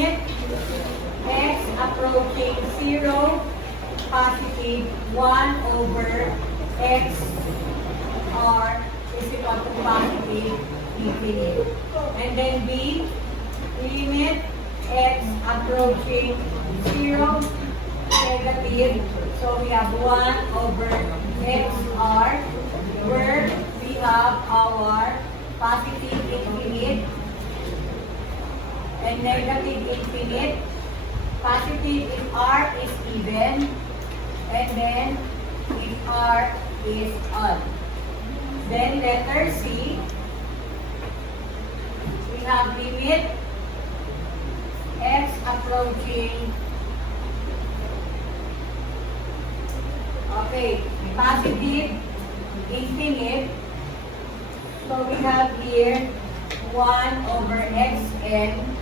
limit x approaching 0, positive 1 over x r is equal to positive infinite. And then b, limit x approaching 0, negative. So we have 1 over xr, where we have our positive infinite and negative infinite. Positive if r is even, and then if r is odd. Then letter C, we have limit x approaching, okay, positive infinite. So we have here 1 over xn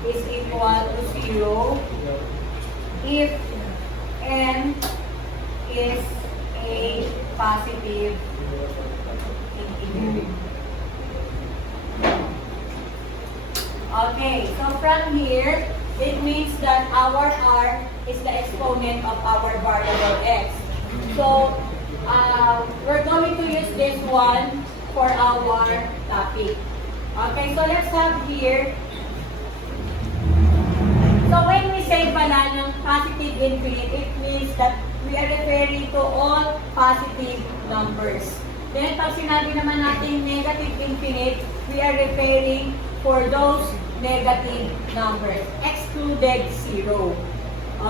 is equal to 0 if n is a positive integer. Okay, so from here, it means that our r is the exponent of our variable x. So, we're going to use this one for our topic. Okay, so let's have here. So when we say pala ng positive infinite, it means that we are referring to all positive numbers. Then pag sinabi naman natin negative infinite, we are referring for those negative numbers, excluded 0.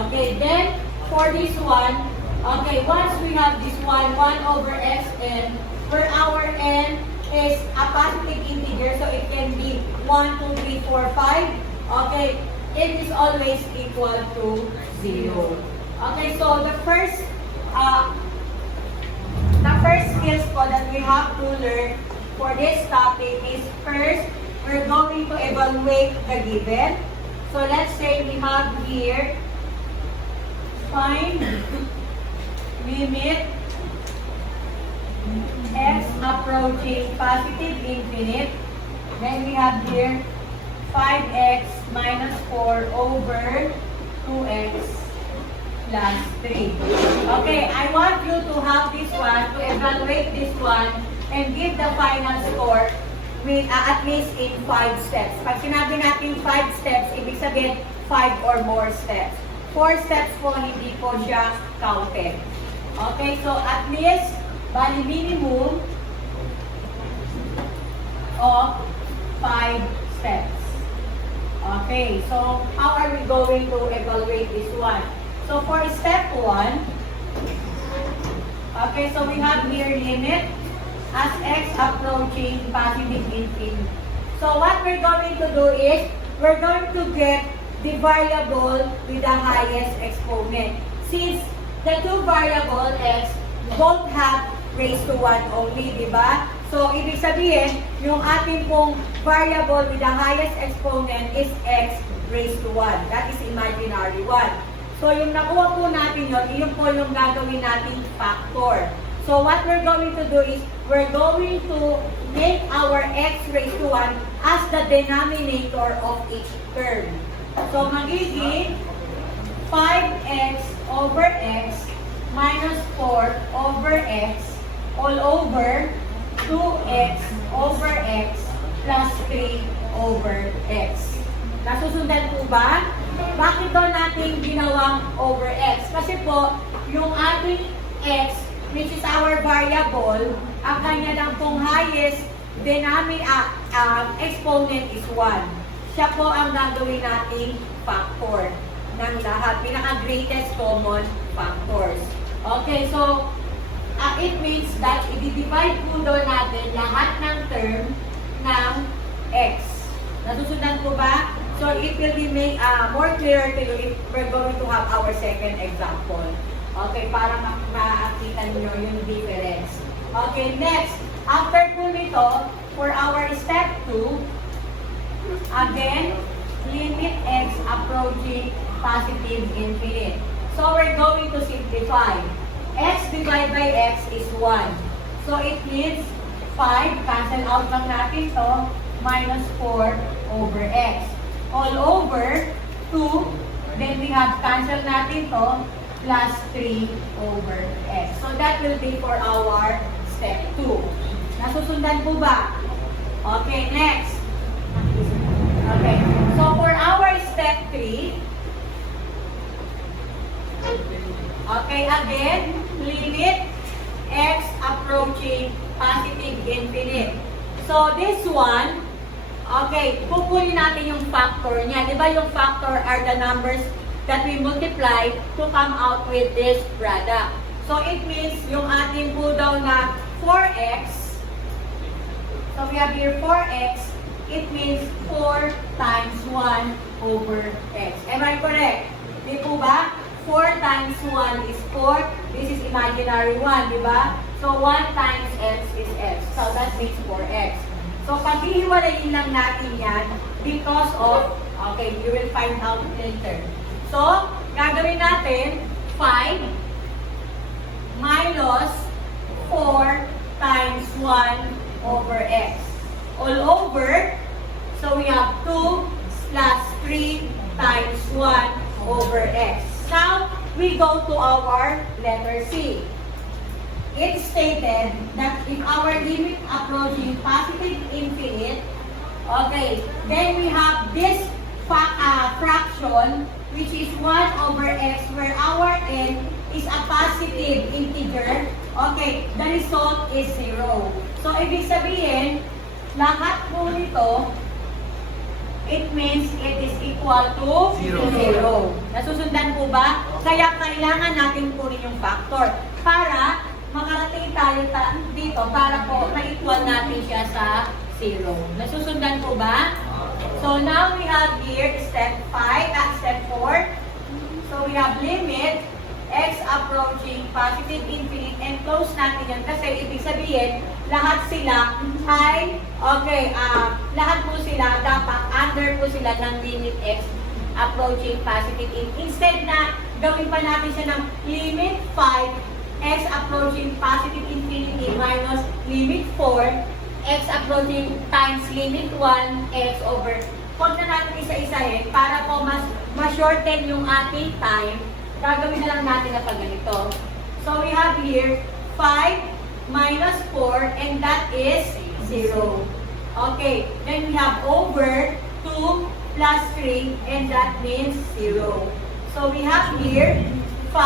Okay, then for this one, okay, once we have this one, 1 over xn, where our n is a positive integer, so it can be 1, 2, 3, 4, 5. Okay, it is always equal to 0. Okay, so the first skills po that we have to learn for this topic is first, we're going to evaluate the given. So let's say we have here, find limit x approaching positive infinite. Then we have here 5x minus 4 over 2x plus 3. Okay, I want you to have this one, to evaluate this one, and give the final score with at least in 5 steps. Pag sinabi natin 5 steps, ibig sabihin 5 or more steps. 4 steps po, hindi po siya counted. Okay, so at least, bali minimum of 5 steps. Okay, so how are we going to evaluate this one? So for step 1, okay, so we have here limit as x approaching positive infinity. So what we're going to do is, we're going to get the variable with the highest exponent. Since the two variable x both have raised to 1 only, di ba? So, ibig sabihin, yung ating pong variable with the highest exponent is x raised to 1. That is imaginary 1. So, yung nakuha po natin yun po yung gagawin nating factor. So, what we're going to do is, we're going to make our x raised to 1 as the denominator of each term. So, magiging 5x over x minus 4 over x all over 2x over x plus 3 over x. Nasusundan po ba? Bakit daw natin ginawang over x? Kasi po, yung ating x, which is our variable, ang kanya lang pong highest exponent is 1. Siya po ang gagawin nating factor ng lahat, pinaka-greatest common factors. Okay, so, it means that i-divide po doon natin lahat ng term ng x. Nasusundan po ba? So, it will be made more clear to you if we're going to have our second example. Okay, para makakita niyo yung difference. Okay, next. After po nito, for our step 2, again, limit x approaching positive infinite. So, we're going to simplify. X divided by x is 1. So, it means 5, cancel out lang natin to, minus 4 over x. All over 2. Then we have cancel natin to plus 3 over x. So that will be for our step 2. Nasusundan po ba? Okay, next. Okay, so for our step 3, okay, again, limit x approaching positive infinite. So this one, okay, pupulin natin yung factor niya. Di ba yung factor are the numbers that we multiply to come out with this product. So it means yung ating po daw na 4x, so we have here 4x, it means 4 times 1 over x. Am I correct? Di po ba? 4 times 1 is 4. This is imaginary 1, di ba? So 1 times x is x. So that makes 4x. So paghihiwalayin lang natin yan because of, okay, you will find out later. So, gagawin natin 5 minus 4 times 1 over x. All over, so we have 2 plus 3 times 1 over x. Now, we go to our letter C. It stated that if our limit approaching positive infinite, okay, then we have this fraction which is 1 over x where our n is a positive integer. Okay, the result is 0. So, ibig sabihin, lahat po nito, it means it is equal to 0. Nasusundan po ba? Kaya kailangan natin kunin yung factor para makarating tayo dito para po ma-equal natin siya sa 0. Nasusundan po ba? So now we have here step 5, step 4. So we have limit x approaching positive infinite and close natin yan kasi ibig sabihin lahat sila ay okay, lahat po sila dapat under po sila ng limit x approaching positive infinite. Instead na gawin pa natin siya ng limit 5 x approaching positive infinity minus limit 4 x approaching times limit 1 x over. Huwag na natin isa-isahin para po mas-shorten yung ating time. Gagawin na lang natin na pag ganito. So we have here 5 minus 4 and that is 0. Okay, then we have over 2 plus 3 and that means 0. So we have here 5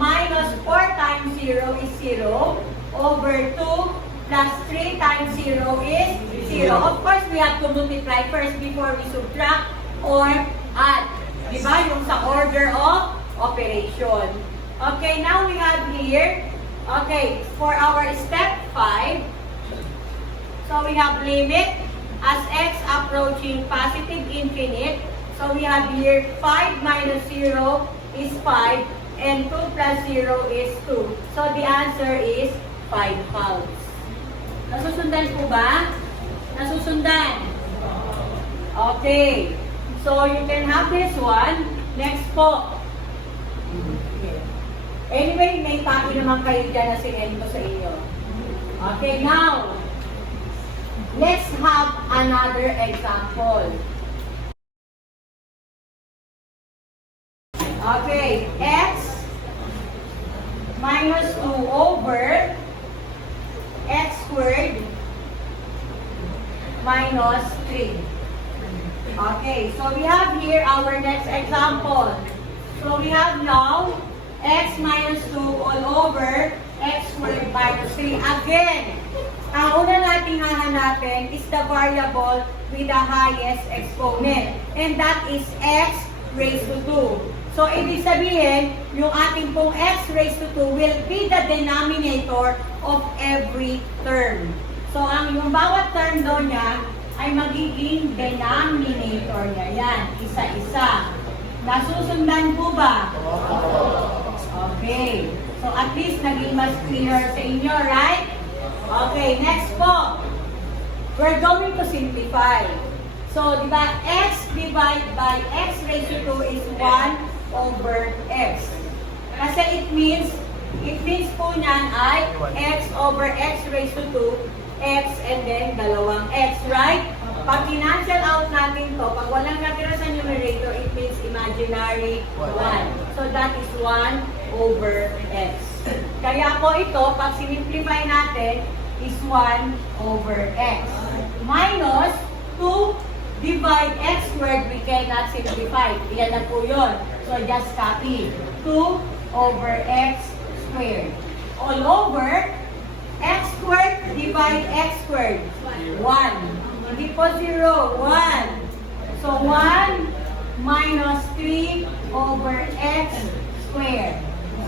minus 4 times 0 is 0 over 2 plus 3 times 0 is 0. Of course, we have to multiply first before we subtract or add. Diba? Yung sa order of operation. Okay, now we have here, okay, for our step 5, so we have limit as x approaching positive infinite. So we have here 5 minus 0 is 5 and 2 plus 0 is 2. So the answer is 5 halves. Nasusundan po ba? Nasusundan. Okay. So you can have this one. Next po. Anyway, may copy naman kayo dyan na sinend ko sa inyo. Okay, now, let's have another example. Okay, x minus 2 over x squared minus 3. Okay, so we have here our next example. So we have now x minus 2 all over x squared minus 3. Again, ang una nating hahanapin is the variable with the highest exponent. And that is x raised to 2. So, ibig sabihin, yung ating pong x raised to 2 will be the denominator of every term. So, yung bawat term daw niya ay magiging denominator niya. Yan, isa-isa. Nasusundan po ba? Okay. So, at least naging mas clear sa inyo, right? Okay, next po. We're going to simplify. So, di ba, x divided by x raised to 2 is 1 over x. Kasi it means po niyan ay x over x raised to 2, x and then dalawang x, right? Pag kinancel out natin to, pag walang natira sa numerator, numerator, it means imaginary 1. So that is 1 over x. Kaya po ito, pag sinimplify natin, is 1 over x. Minus 2 divide x squared, we cannot simplify. Yan na po yun. So just copy. 2 over x squared. All over x squared divide x squared. 1. Hindi po 0. 1. So 1 minus 3 over x squared.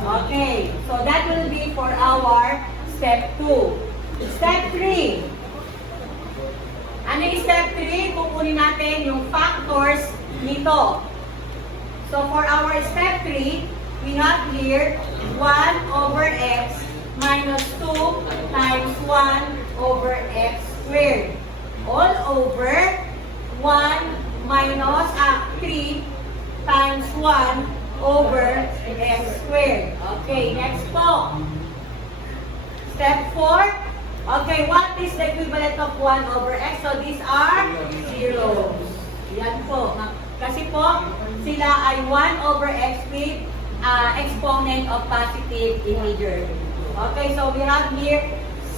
Okay. So that will be for our step 2. Step 3. Ano yung step 3? Kukunin natin yung factors nito. So for our step 3, we have here 1 over x minus 2 times 1 over x squared. All over 1 minus 3 times 1 over x squared. Okay, next po. Step 4. Okay, what is the equivalent of 1 over x? So these are zeros. Yan po. Kasi po, sila ay 1 over x with exponent of positive integer. Okay, so we have here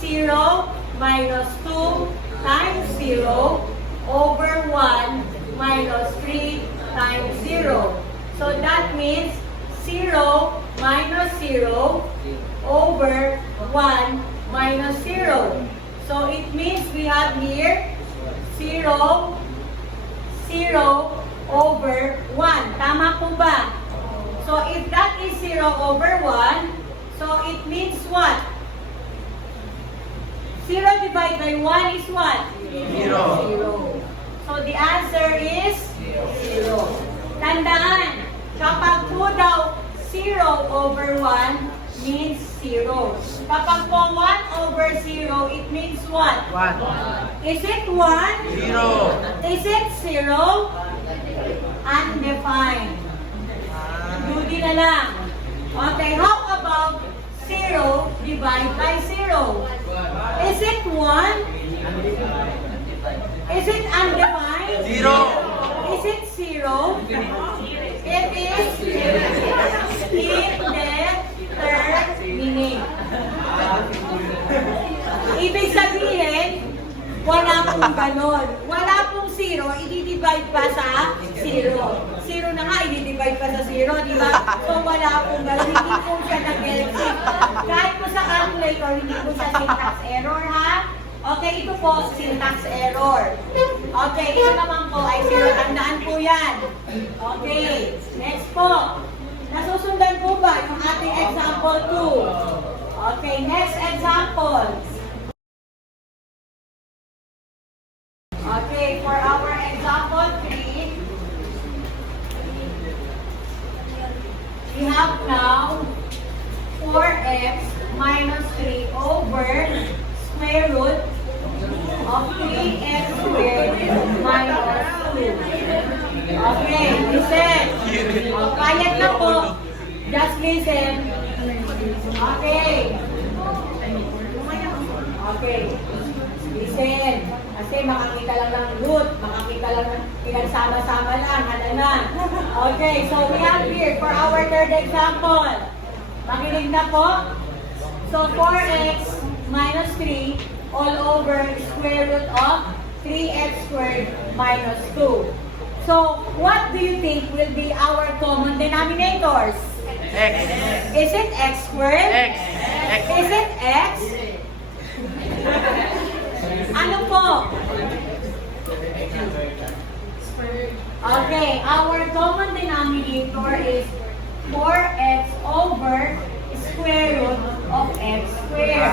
0 minus 2 times 0 over 1 minus 3 times 0. So that means 0 minus 0 over 1 minus 0. So it means we have here 0, 0 over 1. Tama po ba? So if that is 0 over 1, so it means what? 0 divided by 1 is what? 0. So the answer is 0. Tandaan, kapag po daw 0 over 1 means 0. Kapag po 1 over 0, it means what? 1. Is it 1? 0. Is it 0? Undefined. Duty na lang. Okay, how about 0 divided by 0? Is it 1? Is it undefined? 0. Is it 0? It is indeterminate. Ibig sabihin, wala pong ganon. Wala pong 0, i-divide pa sa 0. 0 na nga, i-divide pa sa 0, di ba? So wala pong ganon. Hindi po siya nag-LC. Kahit po sa calculator, hindi po siya syntax error, ha? Okay, ito po, syntax error. Okay, ito naman po ay 0. Tandaan po yan. Okay, next po. Nasusundan po ba yung ating example 2? Okay, next example. Okay, for our example 3, we have now 4x minus 3 over square root of 3x squared minus 2. Okay, listen. Quiet na po. Just listen. Okay. Okay. Listen. Kasi makakita lang ng root, makakita lang ng pinagsama-sama lang, ano na. Okay, so we have here for our third example. Makinig na po. So 4x minus 3 all over square root of 3x squared minus 2. So, what do you think will be our common denominators? X. Is it x squared? X. X. Is it x? Ano po? Okay, our common denominator is 4x over square root of x squared.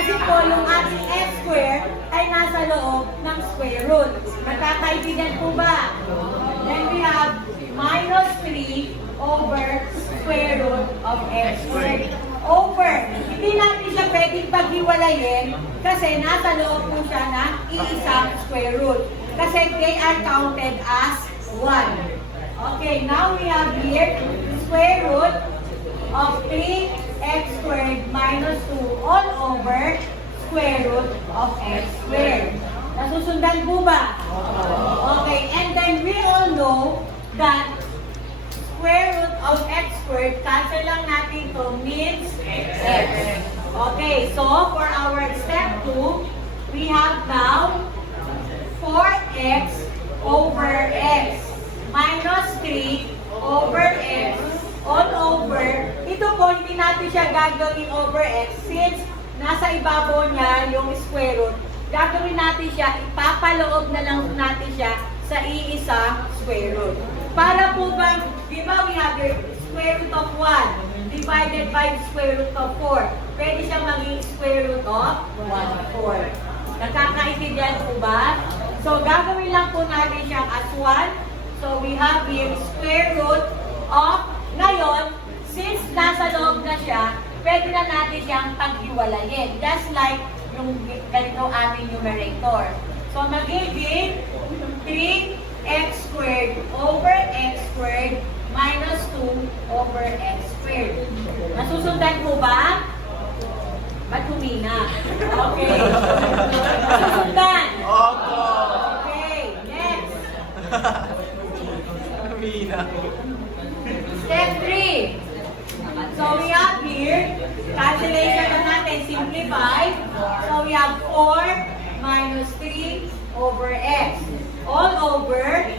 Kasi po, yung ating x squared ay nasa loob ng square root. Magkakaibigan po ba? Then we have minus 3 over square root of x squared. Over. Hindi natin siya pwedeng paghiwalayin kasi nasa loob po siya ng iisang square root. Kasi they are counted as 1. Okay, now we have here square root of 3x squared minus 2 all over square root of x squared. Nasusundan po ba? Okay, and then we all know that square root of x squared, cancel lang natin to, means x. Okay, so for our step 2, we have now 4x over x minus 3 over x all over. Ito po, hindi natin siya gagawin over x since nasa ibabaw niya yung square root. Gagawin natin siya, ipapaloob na lang natin siya sa iisang square root. Para po ba, di ba we have the square root of 1 divided by the square root of 4. Pwede siya maging square root of 1/4. Nakakaintindihan po ba? So, gagawin lang po natin siya as 1. So, we have here square root of, ngayon, since nasa loob na siya, pwede na natin siyang paghiwalayin. Just like yung ganito aming numerator. So, magiging 3x squared over x squared minus 2 over x squared. Nasusundan po ba? Ba't humina? Okay. Nasusundan? Opo. Okay, next. Mina. Step 3. So we have here, cancellation na natin, simplify. So we have 4 minus 3 over x. All over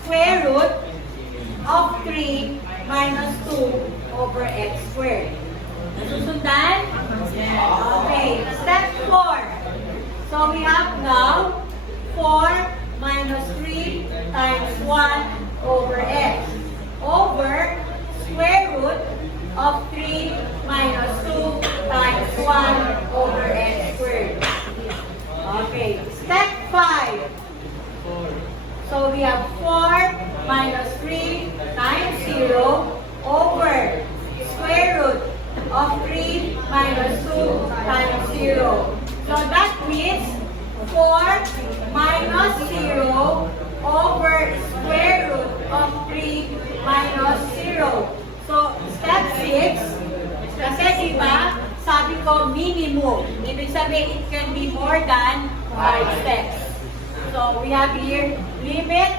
square root of 3 minus 2 over x squared. Nasusundan? Okay. Step 4. So we have now 4 minus 3 times 1 over x over square root of 3 minus 2 times 1 over x squared. Okay. Step 5. So we have 4 minus 3 times 0 over square root of 3 minus 2 times 0. So that means 4 minus 0 over square root of 3 minus 0. So, step 6, kasi diba, sabi ko minimum. Ibig sabihin, it can be more than 5 steps. So, we have here, limit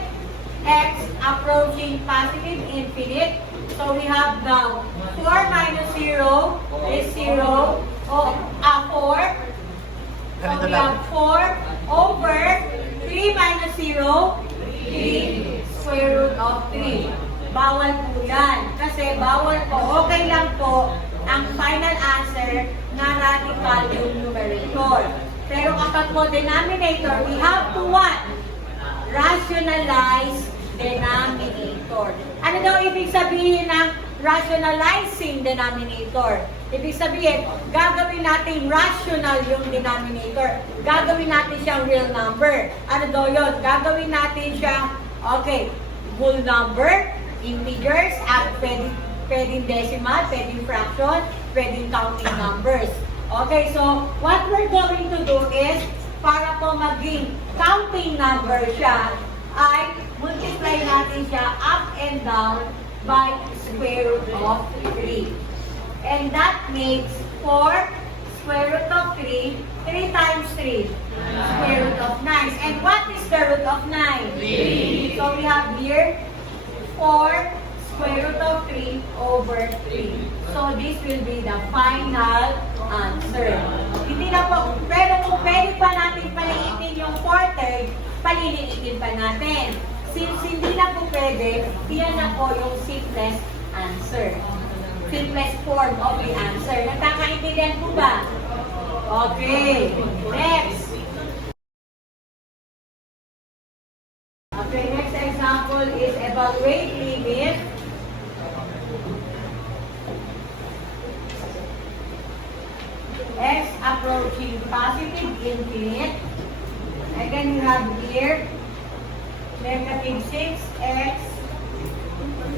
x approaching positive infinite. So, we have now 4 minus 0 is 0, 4. So, we have 4 over 3 minus 0, 3 square root of 3. Bawal po yan. Kasi bawal po, okay lang po ang final answer na radical yung numerator. Pero kapag po denominator, we have to what? Rationalize denominator. Ano daw ibig sabihin ng rationalizing denominator? Ibig sabihin, gagawin natin rational yung denominator. Gagawin natin siyang real number. Ano daw yun? Gagawin natin siyang, okay, whole number, integers, at pwedeng decimal, pwedeng fraction, pwedeng counting numbers. Okay, so what we're going to do is, para po maging counting number siya, ay multiply natin siya up and down by square root of 3. And that makes 4 square root of 3, 3 times 3, square root of 9. And what is the root of 9? 3. So we have here 4 square root of 3 over 3. So this will be the final answer. Hindi na po, pero kung pwede pa natin paliitin yung 4/3, paliliitin pa natin. Since hindi na po pwede, yan na po yung simplest answer. Simplest form of the answer. Nakakaintindihan po ba? Okay. Next. Okay, next example is evaluate limit x approaching positive infinite. Again, you have here negative 6x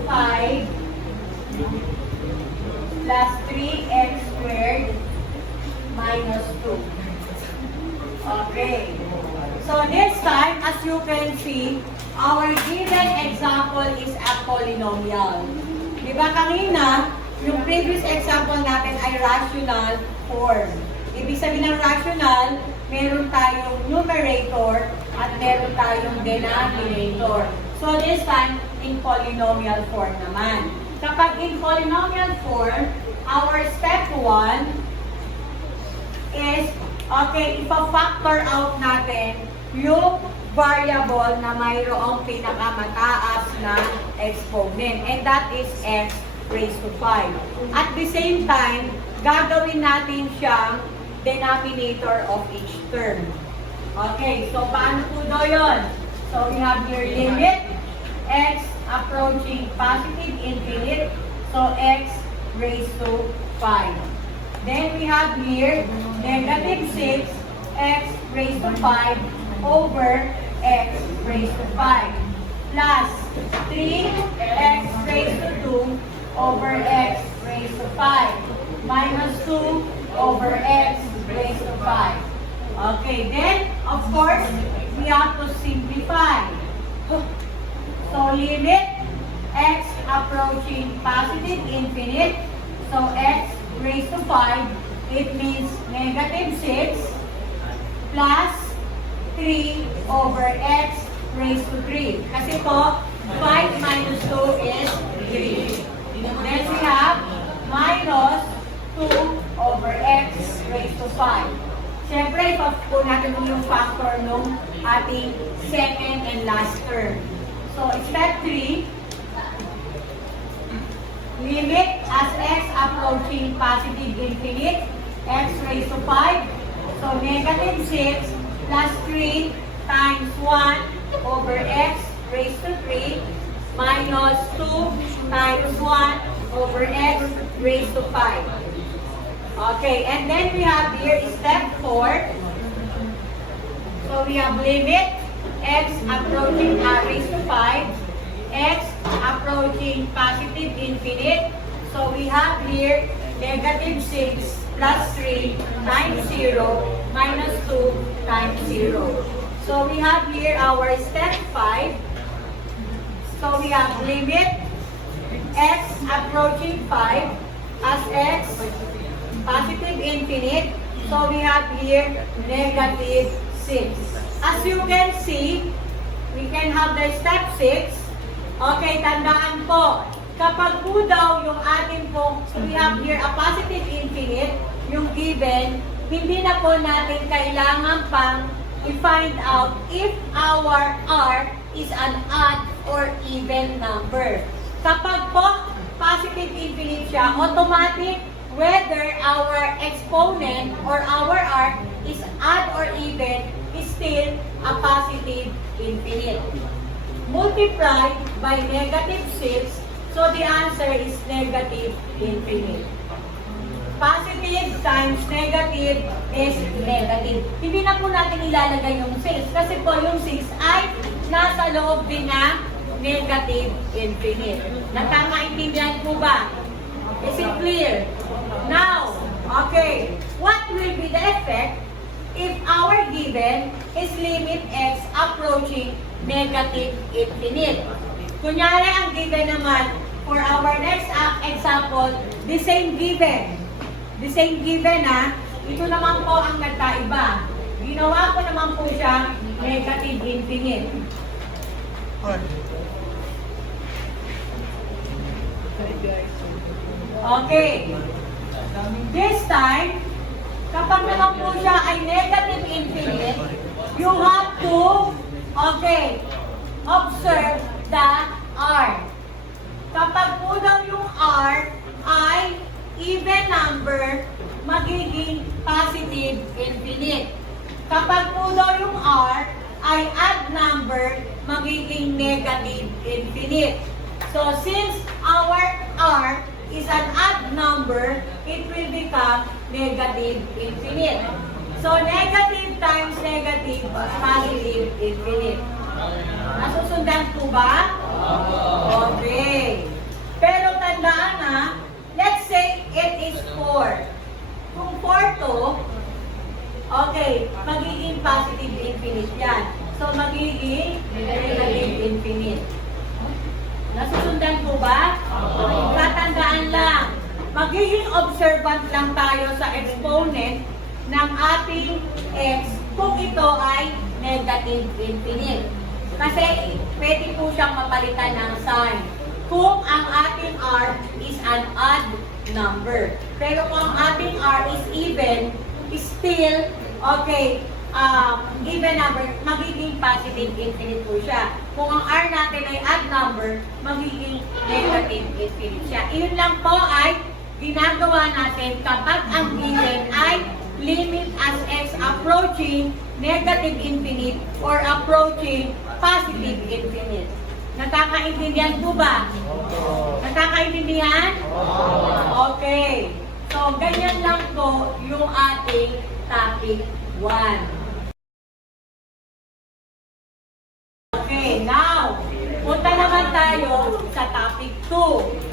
5 plus 3x squared minus 2. Okay. So this time, as you can see, our given example is a polynomial. Diba kanina, yung previous example natin ay rational form. Ibig sabihin ng rational, meron tayong numerator at meron tayong denominator. So this time, in polynomial form naman. Kapag in polynomial form, our step 1 is, okay, ipa-factor out natin yung variable na mayroong pinakamataas na exponent. And that is x raised to 5. At the same time, gagawin natin siyang denominator of each term. Okay, so paano po daw yun? So we have here limit x approaching positive infinite, so x raised to 5. Then we have here negative 6 x raised to 5 over x raised to 5 plus 3 x raised to 2 over x raised to 5 minus 2 over x raised to 5. Okay, then of course we have to simplify. So limit x approaching positive infinite, so x raised to 5, it means negative 6 plus 3 over x raised to 3. Kasi po, 5 minus 2 is 3. Then we have minus 2 over x raised to 5. Siyempre, po natin yung factor nung ating second and last term. So, step 3, limit as x approaching positive infinite, x raised to 5. So, negative 6 plus 3 times 1 over x raised to 3 minus 2 times 1 over x raised to 5. Okay, and then we have here step 4. So, we have limit x approaching raised to 5, x approaching positive infinite. So we have here negative 6 plus 3 times 0 minus 2 times 0. So we have here our step 5. So we have limit x approaching 5 as x positive infinite. So we have here negative 6. As you can see, we can have the step 6. Okay, tandaan po, kapag po daw yung ating po, so we have here a positive infinite, yung given, hindi na po natin kailangan pang i-find out if our r is an odd or even number. Kapag po positive infinite siya, automatic whether our exponent or our r is odd or even is still a positive infinite. Multiply by negative 6, so the answer is negative infinite. Positive times negative is negative. Hindi na po natin ilalagay yung 6 kasi po yung 6 ay nasa loob din ng negative infinite. Nagkakaintindihan po ba? Is it clear? Now, okay, what will be the effect if our given is limit x approaching negative infinite? Kunyari, ang given naman, for our next example, the same given. The same given na, ito naman po ang nagkaiba. Ginawa ko naman po siyang negative infinite. Okay. This time, kapag naman po siya ay negative infinite, you have to, okay, observe the r. Kapag po daw yung r ay even number, magiging positive infinite. Kapag po daw yung r ay odd number, magiging negative infinite. So, since our r is an odd number, it will become negative infinite. So, negative times negative, positive infinite. Nasusundan po ba? Okay. Pero tandaan na, let's say it is 4. Kung 4 to, okay, magiging positive infinite yan. So, magiging negative infinite. Nasusundan po ba? Tatandaan lang, magiging observant lang tayo sa exponent ng ating x kung ito ay negative infinite. Kasi pwede po siyang mapalitan ng sign. Kung ang ating R is an odd number. Pero kung ang ating R is even, still, okay, even number, magiging positive infinite po siya. Kung ang R natin ay odd number, magiging negative infinite siya. Iyon lang po ay ginagawa natin kapag ang given ay limit as x approaching negative infinite or approaching positive infinite. Nakakaintindihan po ba? Nakakaintindihan? Okay. So, ganyan lang po yung ating topic 1. Okay, now, punta naman tayo sa topic 2.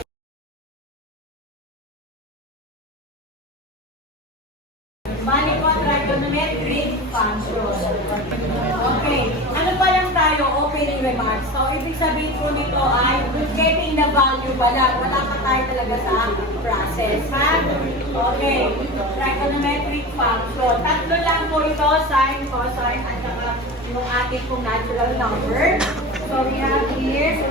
Bali ko trigonometric function. Okay. Ano pa lang tayo? Opening remarks. So, ibig sabihin po nito ay getting the value pa lang. Wala pa tayo talaga sa process. Ha? Okay. Trigonometric function. Tatlo lang po ito. Sine, cosine, at saka yung ating pong natural number. So, we have here.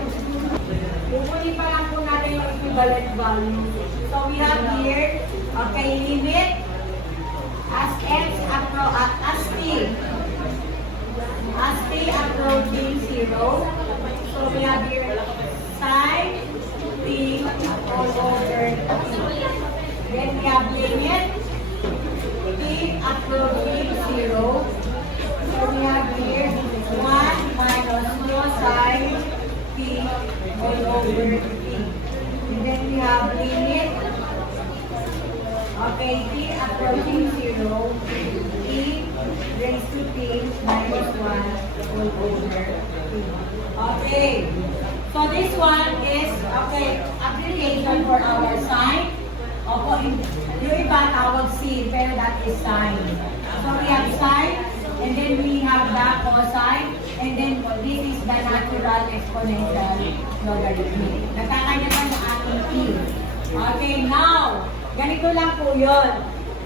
Pupunin pa lang po natin yung equivalent value. So, we have here. Okay, limit. As x as t approaching 0, so we have here sine t all over t. Then we have limit t approaching 0, so we have here 1 minus cosine t all over t. And then we have limit. Okay, t approaching 0, e raised to t minus 1 all over t. Okay, so this one is, okay, application for our sine. Opo, yung iba tawag sin, pero that is sine. So we have sine, and then we have the cosine, and then this is the natural exponential logarithmic. Nakakanya na yung ating t. Okay, now, ganito lang po yun.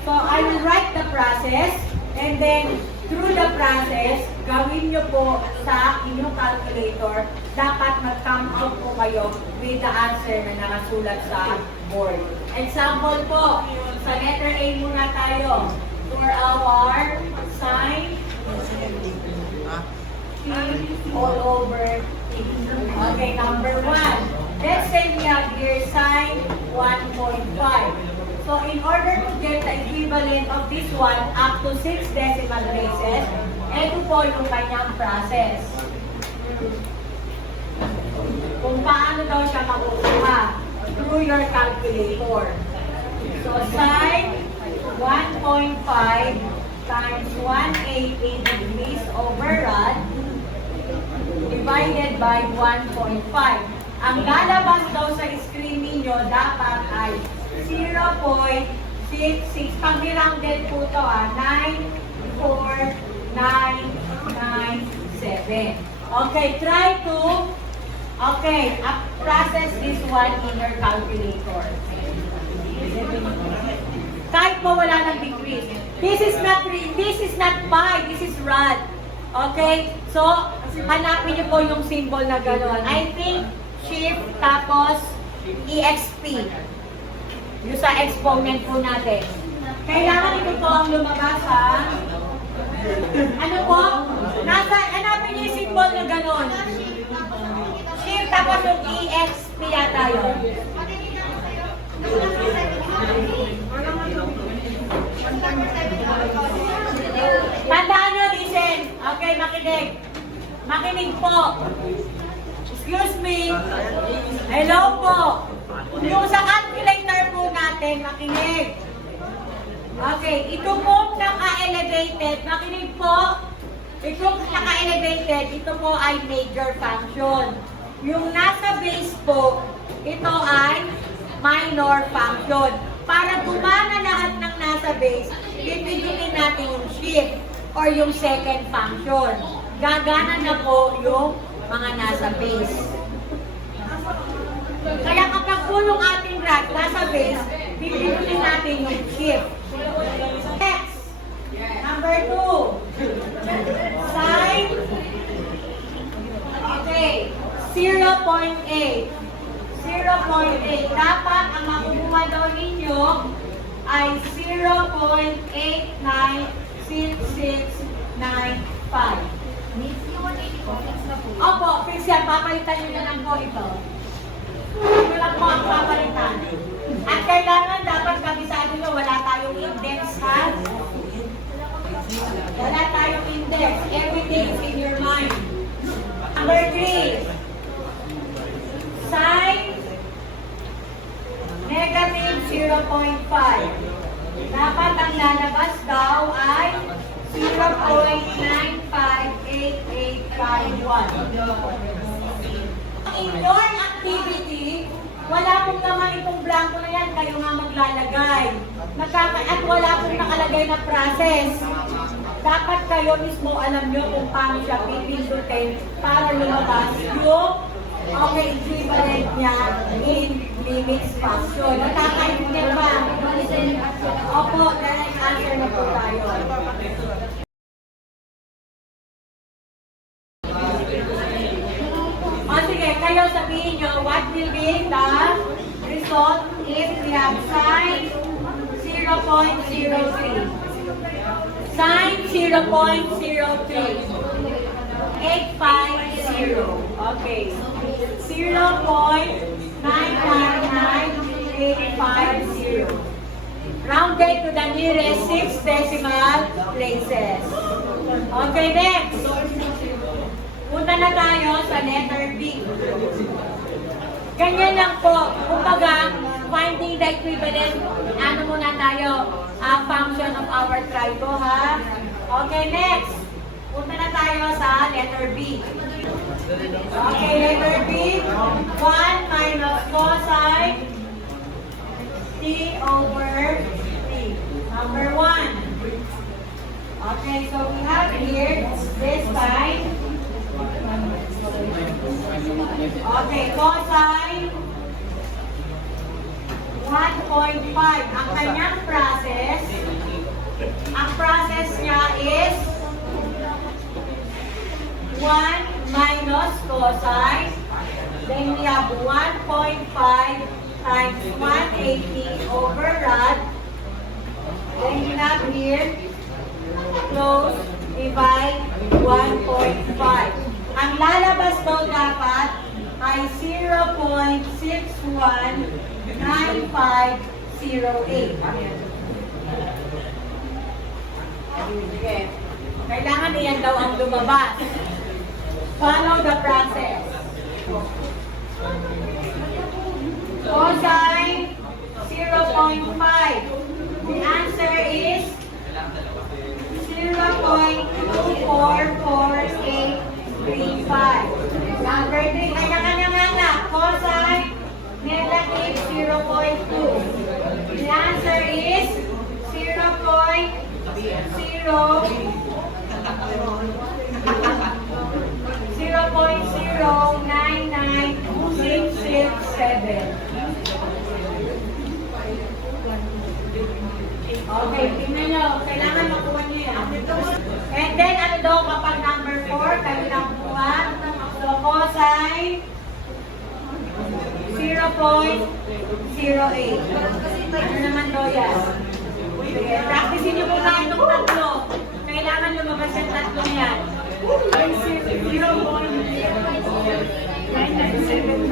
So, I will write the process and then through the process, gawin nyo po sa inyong calculator, dapat mag-come out po kayo with the answer na nakasulat sa board. Example po, sa letter A muna tayo. For our sine t all over t. Okay, number 1. Let's say we have here sine 1.5. So, in order to get the equivalent of this one up to 6 decimal places, ito po yung kanyang process. Kung paano daw siya makukuha through your calculator. So, sine 1.5 times 180 degrees over rad divided by 1.5. Ang lalabas daw sa screen ninyo dapat ay 0.66. Pag nirounded po ito, 94997. Okay, try to, okay, process this one in your calculator. Kahit po wala ng decrease. This is not pi, this is rad. Okay, so hanapin niyo po yung symbol na gano'n. I think shift tapos EXP. Yung sa exponent po natin. Kailangan ito po ang lumabas ha. Ano po? Hanapin niyo yung symbol na gano'n. Shift tapos yung EXP yata yun. Tandaan nyo, listen. Okay, makinig. Makinig po. Excuse me. Hello po. Yung sa calculator po natin, makinig. Okay, ito po naka-elevated. Makinig po. Ito naka-elevated. Ito po ay major function. Yung nasa base po, ito ay minor function. Para gumana lahat ng nasa base, pipiliin natin yung shift or yung second function. Gagana na po yung mga nasa base. Kaya kapag po yung ating graph nasa base, pipiliin natin yung shift. Next, number 2. Sine. Okay, Okay, 0.8. 0.8. Dapat ang makukuha daw ninyo ay 0.896695. Opo, fix yan. Papalitan nyo na lang po ito. Ito lang po ang papalitan. At kailangan dapat kabisado nyo, wala tayong index, ha? Wala tayong index. Everything is in your mind. Number 3. Sign negative 0.5. Dapat ang lalabas daw ay 0.958851. In your activity, wala pong naman itong blanco na yan, kayo nga maglalagay. At wala pong nakalagay na process. Dapat kayo mismo alam nyo kung paano siya pipindutin para lumabas yung equivalent niya in limits fashion. Nakakaintindihan ba? Opo, direct answer na po tayo. O sige, kayo sabihin nyo, what will be the result if we have sign 0.03? Sign 0.03. 850. Okay. 0.999850. Rounded to the nearest 6 decimal places. Okay, next. Punta na tayo sa letter B. Ganyan lang po. Kumbaga, finding the equivalent, ano muna tayo, function of our trigo, ha? Okay, next. Punta na tayo sa letter B. Okay, letter B. 1 minus cosine t over t. Number 1. Okay, so we have here this side. Okay, cosine 1.5. Ang kanyang process, ang process niya is 1 minus cosine. Then we have 1.5 times 180 over rad. Then we have here close divide 1.5. Ang lalabas daw dapat ay 0.619508. Okay. Kailangan iyan daw ang lumabas. Follow the process. Cosine 0.5. The answer is 0.244835. Number 3. Kanya-kanya nga na. Cosine negative 0.2. The answer is 0.099667. Okay, tingnan nyo. Kailangan makuha nyo yan. And then, ano daw kapag number 4, kayo lang kuha. So, cosine 0.08. Ano naman daw yan? Sige, practicein nyo muna itong tatlo. Kailangan lumabas yung tatlo yan.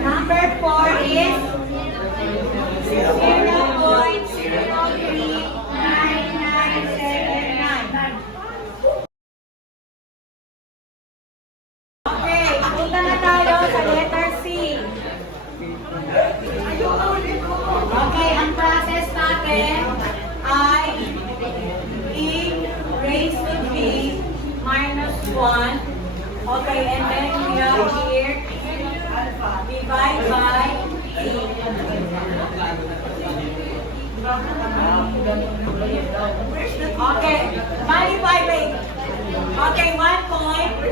Number 4 is 0.039979. Okay, punta na tayo sa letter C. Okay, ang process natin ay E raised to B minus 1. Okay, and then we have here divide by E. Okay, multiply by okay, 1.5.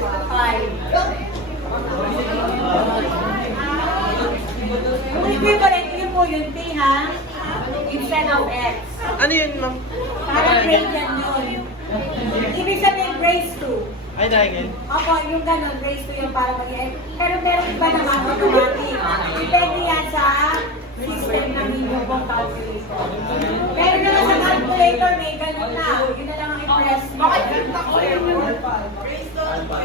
Yung equivalent yun po yung T, ha? Instead of X. Ano yun, ma'am? Parang radian yun. Ibig sabihin, raise to. Ay, dahil. Opo, yung ganun, raise ko yung para mag-end. Pero meron iba naman automatic. Depende yan sa system ng inyong pong calculator. Pero naman sa calculator, may ganun na. Yun na lang ang i-press. Bakit ganda ko yung raise to 1.5?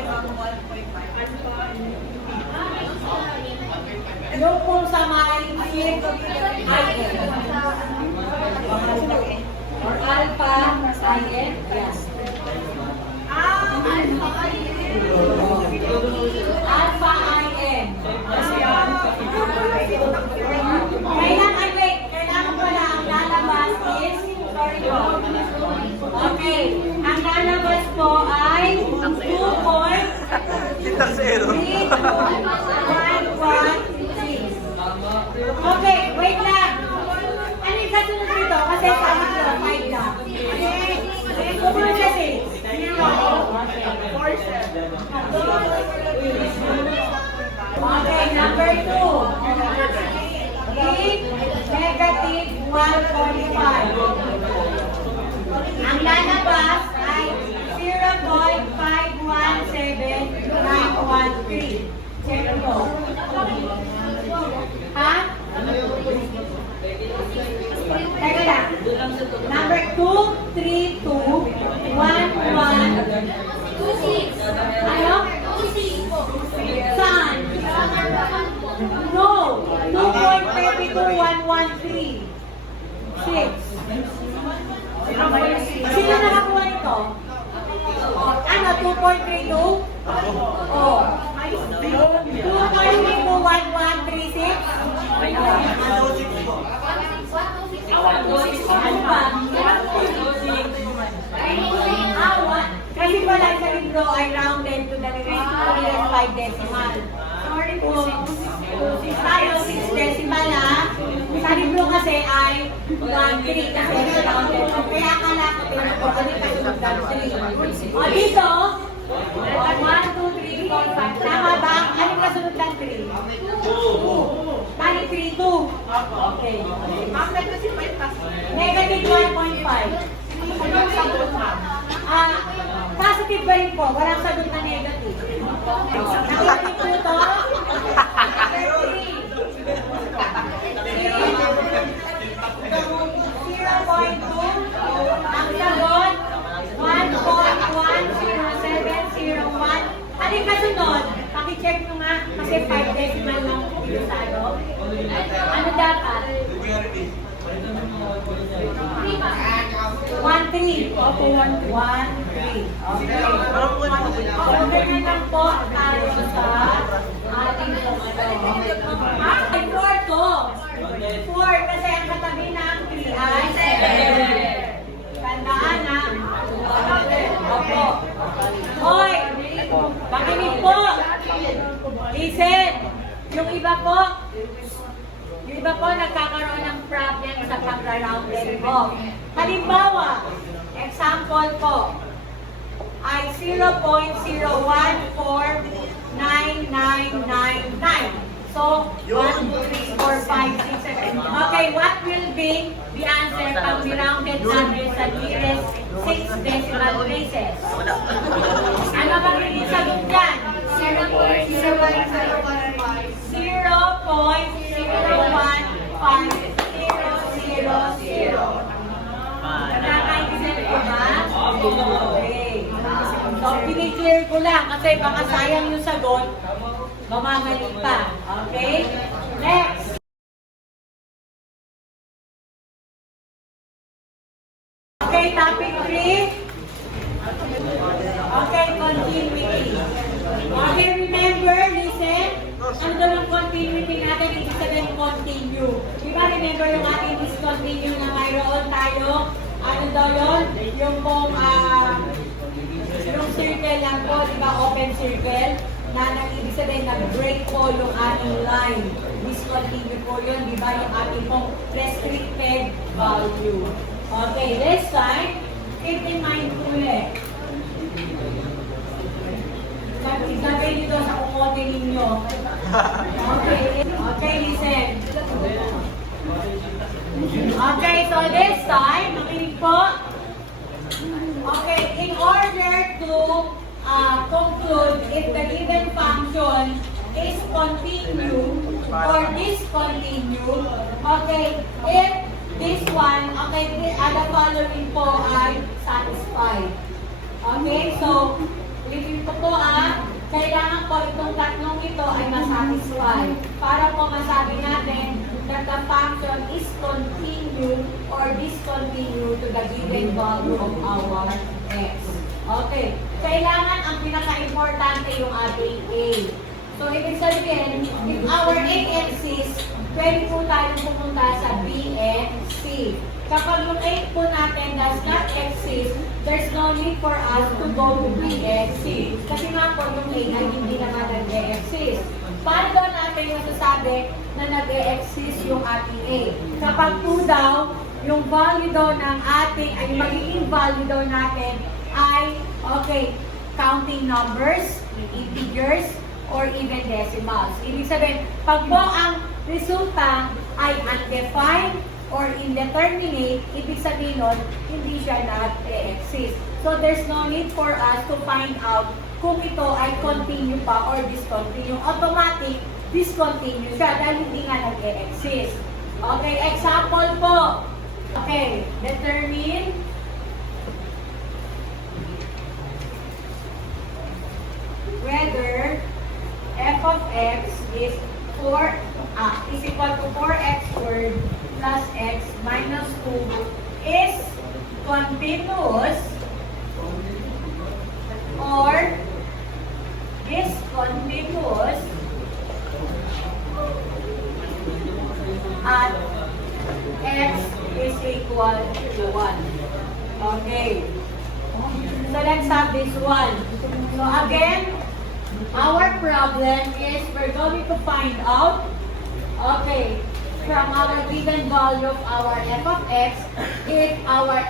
Yung kung sa may shift, or alpha, IN, yes. Alpha IN. Kailangan pala ang lalabas is, sorry po. Okay, ang lalabas po ay 2.32113. Okay, wait lang. Ano yung kasunod dito? Kasi sabi ko, 5 lang. Kumunod kasi. Okay, number 2. Negative 145. Ang lalabas ay 0.517913. Check mo. Ha? Teka lang. Number 2321126. Ano? Saan? No. 2.32113. 6. Sino nakakuha nito? Ano? 2.32? Oh. 2.32113. Ano ba? Kasi pala sa libro ay rounded to the nearest 5 decimal. Sorry po. Tayo 6 decimal ha. Sa libro kasi ay 1-3 kasi rounded. Kaya akala ko ano yung kasunod ng 3. O dito, 1, 2, 3, 4, 5. Tama ba? Ano yung kasunod ng 3? 2. Bali 3, 2. Okay. Negative 1.5. Anong sagot mo? Positive ba rin po? Walang sagot na negative. Negative po ito? 0.2. Ang sagot, 1.10701. Ano yung kasunod? Pakicheck nyo nga kasi 5 decimal lang dito sa ano. Ano dapat? 1-3. Opo, 1-3. Okay. Okay na lang po tayo sa ating ay 4 to. 4 kasi ang katabi ng 3 ay 7. Tandaan na. Opo. Hoy! Makinig po! Listen! Yung iba po nagkakaroon ng problem sa pag-rounded off. Halimbawa, example po, ay 0.0149999. So, 1, 2, 3, 4, 5, 6, 7. Okay, what will be the answer pag rounded numbers sa nearest 6 decimal places? Ano ba rin sagot dyan? 0.01500. Nakakaintindihan ko ba? Okay. So, piniclear ko lang kasi baka sayang yung sagot, mamamali pa. Okay? Next. Okay, topic 3. Okay, continuity. Okay, remember, listen. Ano daw ang continuity natin? Ibig sabihin continue. Diba, remember yung ating discontinue na mayroon tayo? Ano daw yun? Yung pong, yung circle lang po, diba, open circle, na nag-ibig sabihin, nag-break po yung ating line. Discontinue po yun, diba, yung ating pong restricted value. Okay, this time, keep in mind po ulit. Sabi dito sa kukote ninyo. Okay, listen. Okay, so this time, makinig po. Okay, in order to conclude if the given function is continue or discontinue. Okay, if this one, okay, the following po ay satisfied. Okay, so, ulitin ko po kailangan po itong tatlong ito ay masatisfy para po masabi natin that the function is continue or discontinue to the given value of our x. Okay, kailangan ang pinaka-importante yung ating a. So, ibig sabihin, if our a exists, pwede po tayong pumunta sa b and c. Kapag yung a po natin does not exist, there's no need for us to go to b and c. Kasi nga po yung a ay hindi naman nag-exist. Paano natin masasabi na nag-exist yung ating a? Kapag 2 daw, yung value daw ng ating, ay magiging value daw natin ay, okay, counting numbers, integers, or even decimals. Ibig sabihin, pag po ang resulta ay undefined or indeterminate, ibig sabihin nun, hindi siya nag-exist. So, there's no need for us to find out kung ito ay continue pa or discontinue. Automatic, discontinue siya dahil hindi nga nag-exist. Okay, example po. Okay, determine whether f of x is equal to 4x squared plus x minus 2 is continuous or discontinuous at x is equal to 1. Okay. So let's have this one. So again, our problem is we're going to find out, okay, from our given value of our f of x, if our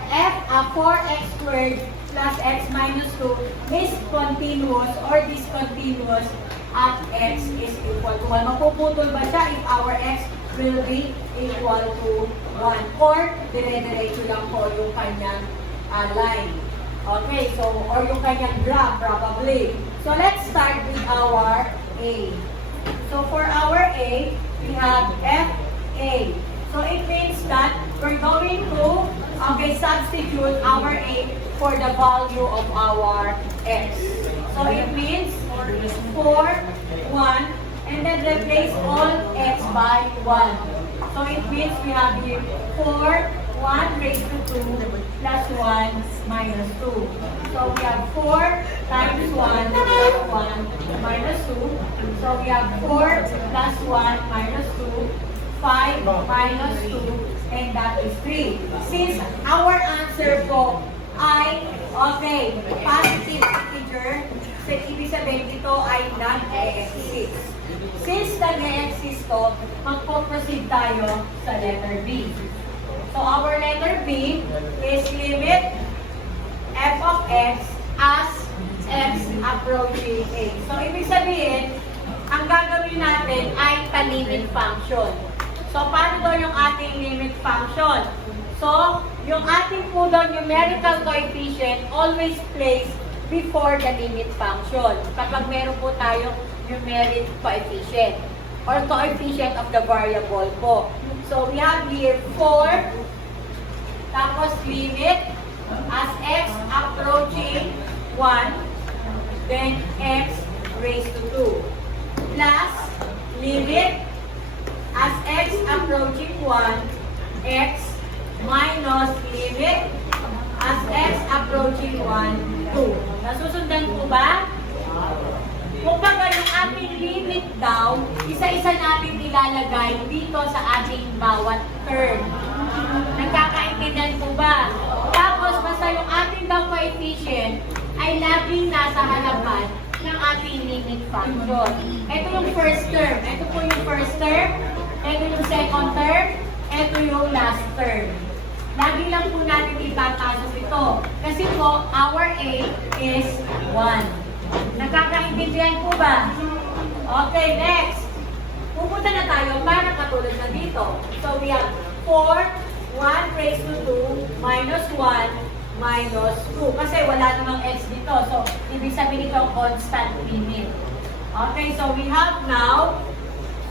4x squared plus x minus 2 is continuous or discontinuous at x is equal to 1. Mapuputol ba siya if our x will be equal to 1? Or dire-diretso lang po yung kanyang line. Okay, so, or yung kanyang graph probably. So, let's start with our A. So, for our A, we have FA. So, it means that we're going to, substitute our A for the value of our X. So, it means 4, 1, and then replace all X by 1. So, it means we have here 4, 1 raised to 2 plus 1 minus 2. So we have 4 times 1 plus 1 minus 2. So we have 4 plus 1 minus 2, 5 minus 2, and that is 3. Since our answer po ay, positive integer, so ibig sabihin ito ay nag-exist. Since nag-exist to, magpo-proceed tayo sa letter B. So, our letter B is limit f of x as x approaching a. So, ibig sabihin, ang gagawin natin ay pa-limit function. So, paano daw yung ating limit function? So, yung ating po daw numerical coefficient always placed before the limit function. Kapag meron po tayong numeric coefficient or coefficient of the variable po. So, we have here 4, tapos limit as x approaching 1, then x raised to 2, plus limit as x approaching 1, x minus limit as x approaching 1, 2. Nasusundan po ba? Kung baga yung ating limit daw, isa-isa natin ilalagay dito sa ating bawat term. Nagkakaintindihan po ba? Tapos, basta yung ating daw coefficient ay laging nasa harapan ng ating limit function. Ito yung first term. Ito po yung first term. Ito yung second term. Ito yung last term. Lagi lang po natin ipapasok ito. Kasi po, our A is 1. Nagkakaintindihan po ba? Okay, next. Pupunta na tayo para katulad na dito. So, we have 4, 1 raised to 2, minus 1, minus 2. Kasi wala namang x dito. So, ibig sabihin ito constant limit. Okay, so we have now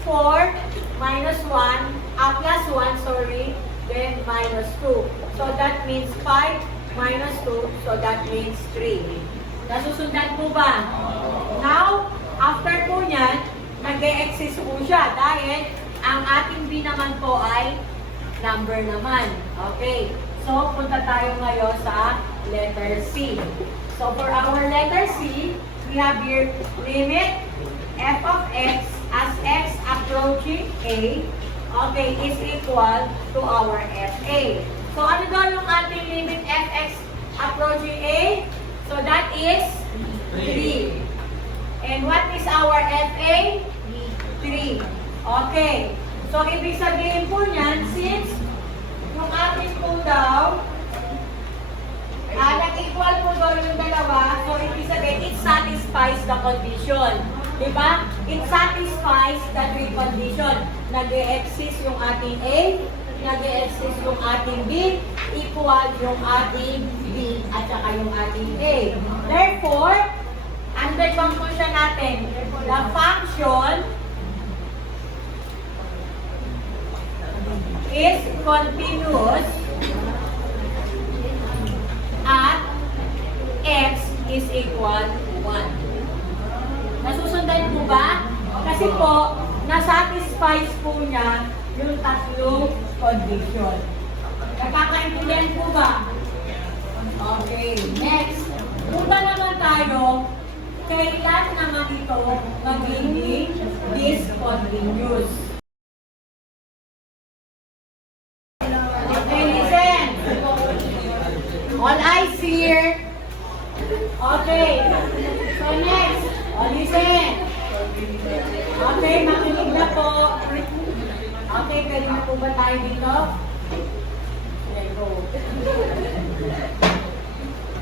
4 minus 1, plus 1, sorry, then minus 2. So, that means 5 minus 2, so that means 3. Nasusundan po ba? Now, after po niyan, nag-e-exist po siya dahil ang ating b naman po ay number naman. Okay. So, punta tayo ngayon sa letter C. So, for our letter C, we have here limit f of x as x approaching a, okay, is equal to our fa. So, ano daw yung ating limit fx approaching a? So, that is 3. And what is our fa? 3. Okay. So, ibig sabihin po niyan, since yung ating po daw, nag-equal po daw yung dalawa, so ibig sabihin, it satisfies the condition. Diba? It satisfies the three condition. Nag-e-exist yung ating A, nag-e-exist yung ating B, equal yung ating B, at saka yung ating A. Therefore, under conclusion natin, the function is continuous at x is equal to 1. Nasusundan po ba? Kasi po, nasatisfies po niya yung tatlong condition. Nakakaintindihan po ba? Okay, next. Punta naman tayo, kailan naman ito magiging discontinuous? Okay, listen. All eyes here. Okay. So next. Listen. Okay, makinig na po. Okay, pwede na po ba tayo dito? There go.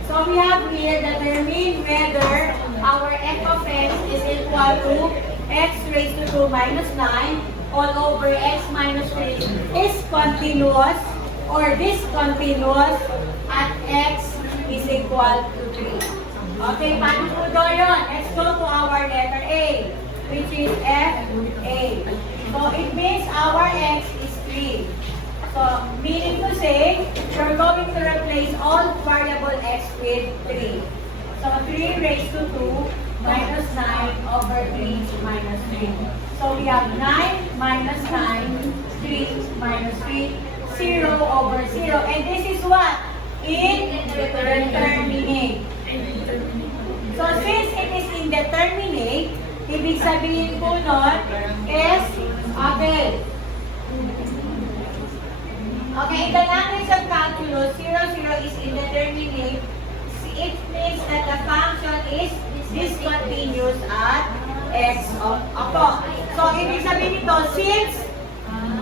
So we have here determine whether our f of x is equal to x raised to 2 minus 9 all over x minus 3 is continuous or discontinuous at x is equal to 3. Okay, paano po daw yun? Let's go to our letter A, which is f A. So it means our x is 3. So meaning to say, we're going to replace all variable x with 3. So 3 raised to 2 minus 9 over 3 minus 3. So we have 9 minus 9, 3 minus 3, 0 over 0. And this is what? Indeterminate. So since it is indeterminate, ibig sabihin po nun is, okay. Okay, in the language of calculus, 0, 0 is indeterminate. It means that the function is discontinuous at x of apo. So, ibig sabihin nito, since,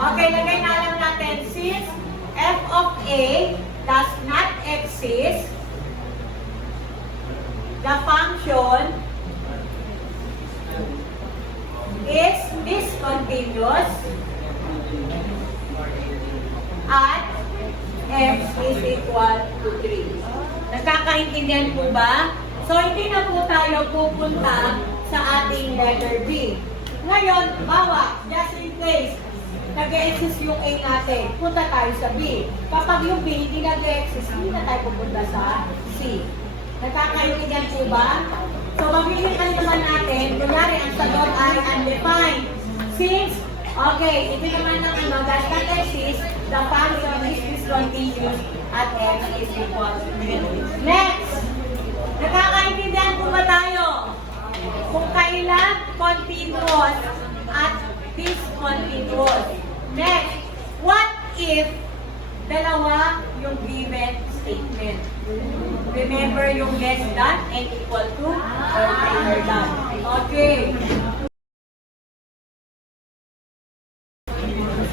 okay, lagay na lang natin, since f of a does not exist, the function is discontinuous at x is equal to 3. Nagkakaintindihan po ba? So, hindi na po tayo pupunta sa ating letter B. Ngayon, bawa, just in case, nag-exist yung A natin, punta tayo sa B. Kapag yung B hindi nag-exist, hindi na tayo pupunta sa C. Nagkakaintindihan po ba? So, mamilihan naman natin, kunyari, ang sagot ay undefined. Since, okay, ito naman ng ano, does not exist, the function is discontinuous at x is equal to 3. Next! Nakakaintindihan po ba tayo? Kung kailan continuous at discontinuous. Next, what if dalawa yung given statement? Remember yung less than and equal to or greater than. Okay.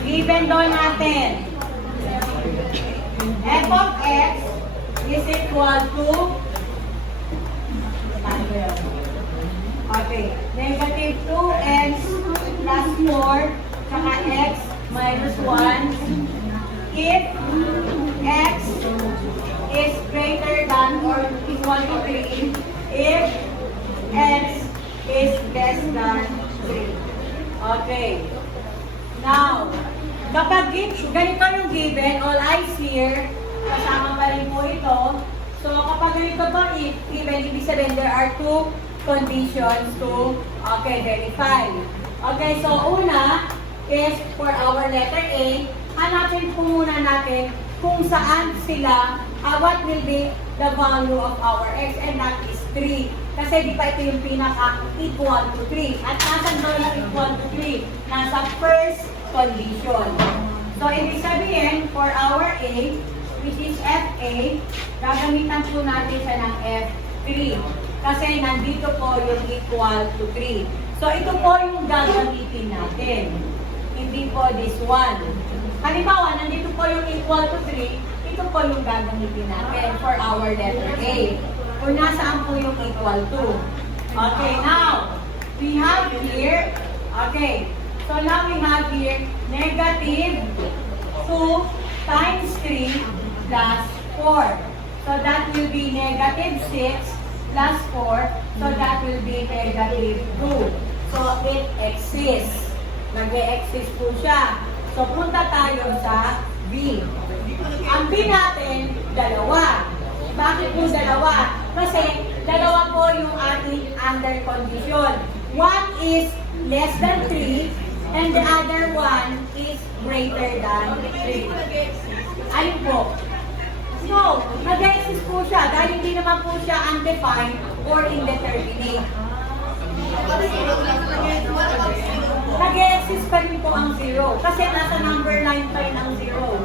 Given daw natin f of x is equal to okay, negative 2x plus 4 saka x minus 1 if x is greater than or equal to 3 if x is less than 3. Okay. Now, kapag ganito yung given, all eyes here, kasama pa rin po ito. So, kapag ganito po, even, ibig sabihin, there are two conditions to, verify. Okay, so una is for our letter A, hanapin po muna natin kung saan sila, what will be the value of our x, and that is 3. Kasi di ba ito yung pinaka-equal to 3. At nasan ba yung equal to 3? Nasa first condition. So, ibig sabihin, for our A, which is FA, gagamitan po natin siya ng F3. Kasi nandito po yung equal to 3. So, ito po yung gagamitin natin. Hindi po this one. Halimbawa, nandito po yung equal to 3, ito po yung gagamitin natin for our letter A. Kung nasaan po yung equal to. Okay, now, we have here, so now we have here, negative 2 times 3 plus 4. So that will be negative 6 plus 4. So that will be negative 2. So it exists. Nag-exist po siya. So punta tayo sa B. Ang B natin, dalawa. Bakit po dalawa? Kasi dalawa po yung ating under condition. One is less than 3 and the other one is greater than 3. Ayun po. So, nag-exist po siya dahil hindi naman po siya undefined or indeterminate. Nag-exist pa rin po ang 0 kasi nasa number 9 pa rin ang 0.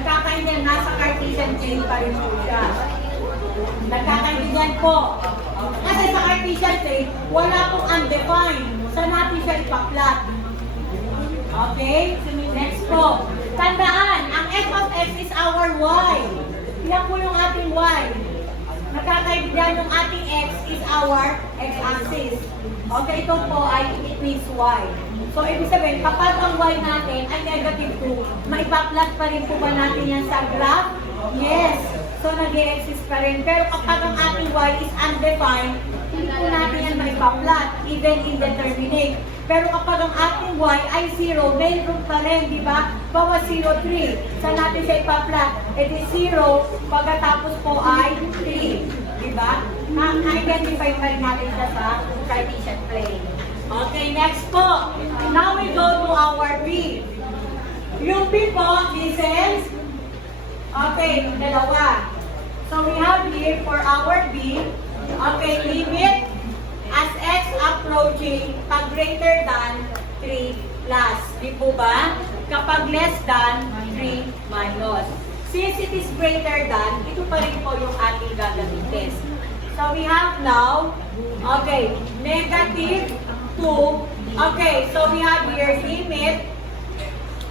Nagkakaintindihan, nasa Cartesian plane pa rin po siya. Nagkakaintindihan po. Kasi sa Cartesian plane, wala pong undefined. Saan natin siya ipa-plot? Okay? Next po. Tandaan, ang f of x is our y. Yan po yung ating y. Nagkakaintindihan yung ating x is our x-axis. Okay, ito po ay it means y. So, ibig sabihin, kapag ang y natin ay negative 2, maipa-plot pa rin po ba natin yan sa graph? Yes. So, nag-i-exist pa rin. Pero kapag ang ating y is undefined, hindi po natin yan maipa-plot, even indeterminate. Pero kapag ang ating y ay 0, mayroon pa rin, di ba? Bawa 0, 3. Saan natin siya ipa-plot? It is 0, pagkatapos po ay 3. Di ba? Na-identify pa rin natin siya sa Cartesian plane. Okay, next po. Now we go to our B. Yung B po, this is, dalawa. So we have here for our B, limit as x approaching pag greater than 3 plus. Di po ba? Kapag less than 3 minus. Since it is greater than, ito pa rin po yung ating gagamitin. So we have now, negative 2. So we have here limit.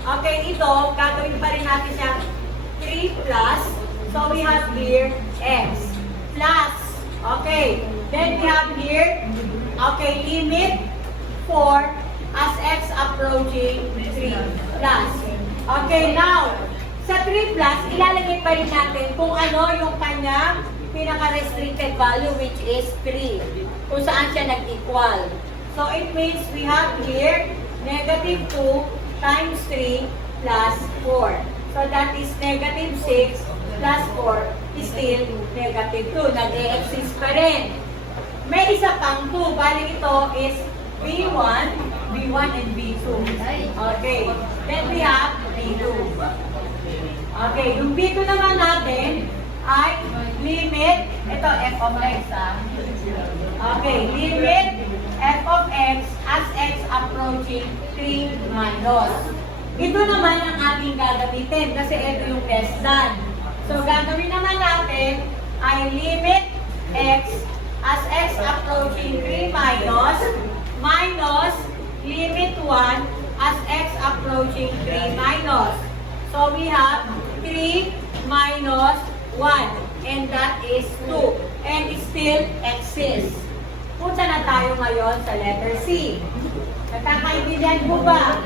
Ito, gagawin pa rin natin siya 3 plus. So we have here x plus. Then we have here, limit 4 as x approaching 3 plus. Now, sa 3 plus, ilalagay pa rin natin kung ano yung kanyang pinaka-restricted value, which is 3. Kung saan siya nag-equal. So it means we have here negative 2 times 3 plus 4. So that is negative 6 plus 4 is still negative 2. Nag-e-exist pa rin. May isa pang 2. Bali ito is B1, B1 and B2. Then we have B2. Yung B2 naman natin ay limit, ito f of x limit f of x as x approaching 3 minus. Ito naman ang ating gagamitin kasi ito yung less than. So, gagawin naman natin ay limit x as x approaching 3 minus limit 1 as x approaching 3 minus. So, we have 3 minus 1 and that is 2 and it still exists. Punta na tayo ngayon sa letter C. Nagkakaintindihan po ba?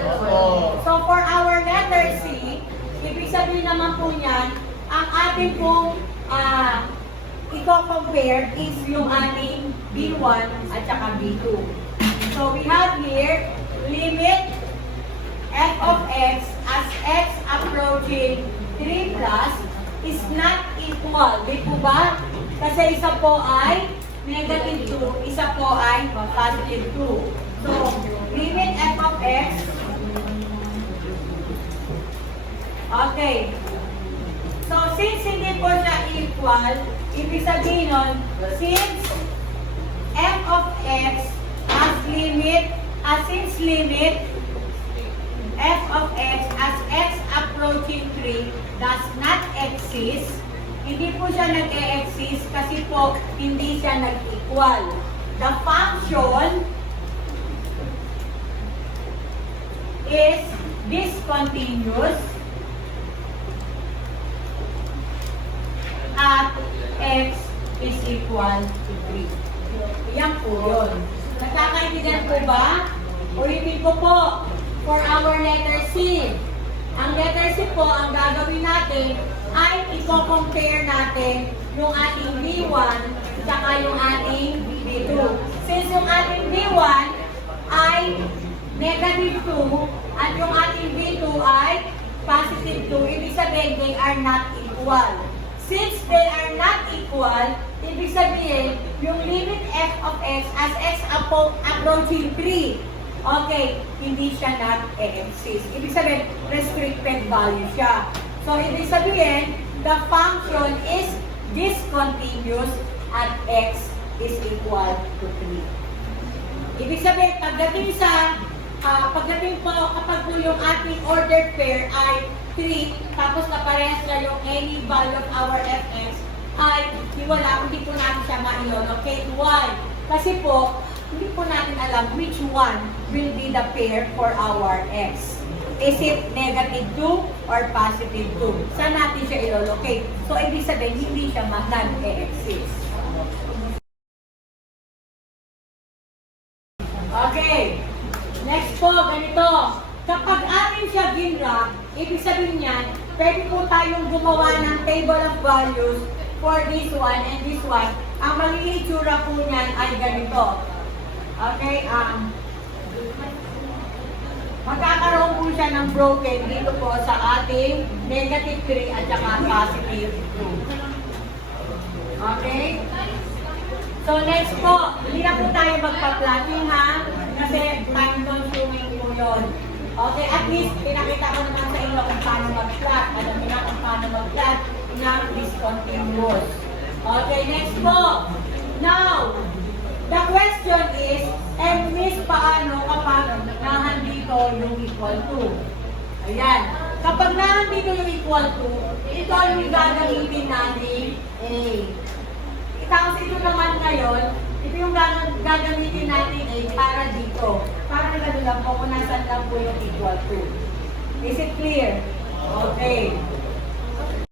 So for our letter C, ibig sabihin naman po niyan, ang ating pong i-compare is yung ating B1 at saka B2. So we have here limit f of x as x approaching 3 plus is not equal. Di po ba? Kasi isa po ay negative 2, isa po ay positive 2. So, limit f of x. Okay. So, since hindi po siya equal, ibig sabihin nun, since f of x as limit, since limit f of x as x approaching 3 does not exist, hindi po siya nag-e-exist kasi po hindi siya nag-equal. The function is discontinuous at x is equal to 3. Yan po yun. Nagkakaintindihan po ba? Ulitin ko po for our letter C. Ang letter C po, ang gagawin natin ay i-compare natin yung ating B1 saka yung ating B2. Since yung ating B1 ay negative 2 at yung ating B2 ay positive 2, ibig sabihin they are not equal. Since they are not equal, ibig sabihin yung limit f of x as x approaching 3, okay, hindi siya not-exist. Ibig sabihin, restricted value siya. So, ibig sabihin, the function is discontinuous at x is equal to 3. Ibig sabihin, pagdating po, kapag po yung ating ordered pair ay 3, tapos naparehas na yung any value of our fx, ay hindi po natin siya ma-allocate. Why? Kasi po, hindi po natin alam which one will be the pair for our x. Is it negative 2 or positive 2? Saan natin siya i-allocate? So, ibig sabihin, hindi siya nag-e-exist. Okay. Next po, ganito. Kapag atin siya ginra, ibig sabihin niyan, pwede po tayong gumawa ng table of values for this one and this one. Ang magiging itsura po niyan ay ganito. Okay, magkakaroon po siya ng broken dito po sa ating negative 3 at saka positive 2. Okay? So next po, hindi na po tayo magpa-plotting ha, kasi time consuming po yun. Okay, at least pinakita ko naman sa inyo kung paano mag-plot. Alam niyo na kung paano mag-plot ng discontinuous. Okay, next po. Now, the question is, miss, paano kapag nahandito yung equal to? Ayan. Kapag nahandito yung equal to, ito yung gagamitin natin A. Tapos ito naman ngayon, ito yung gagamitin natin A para dito. Para gano'n lang po kung nasan lang po yung equal to. Is it clear? Okay.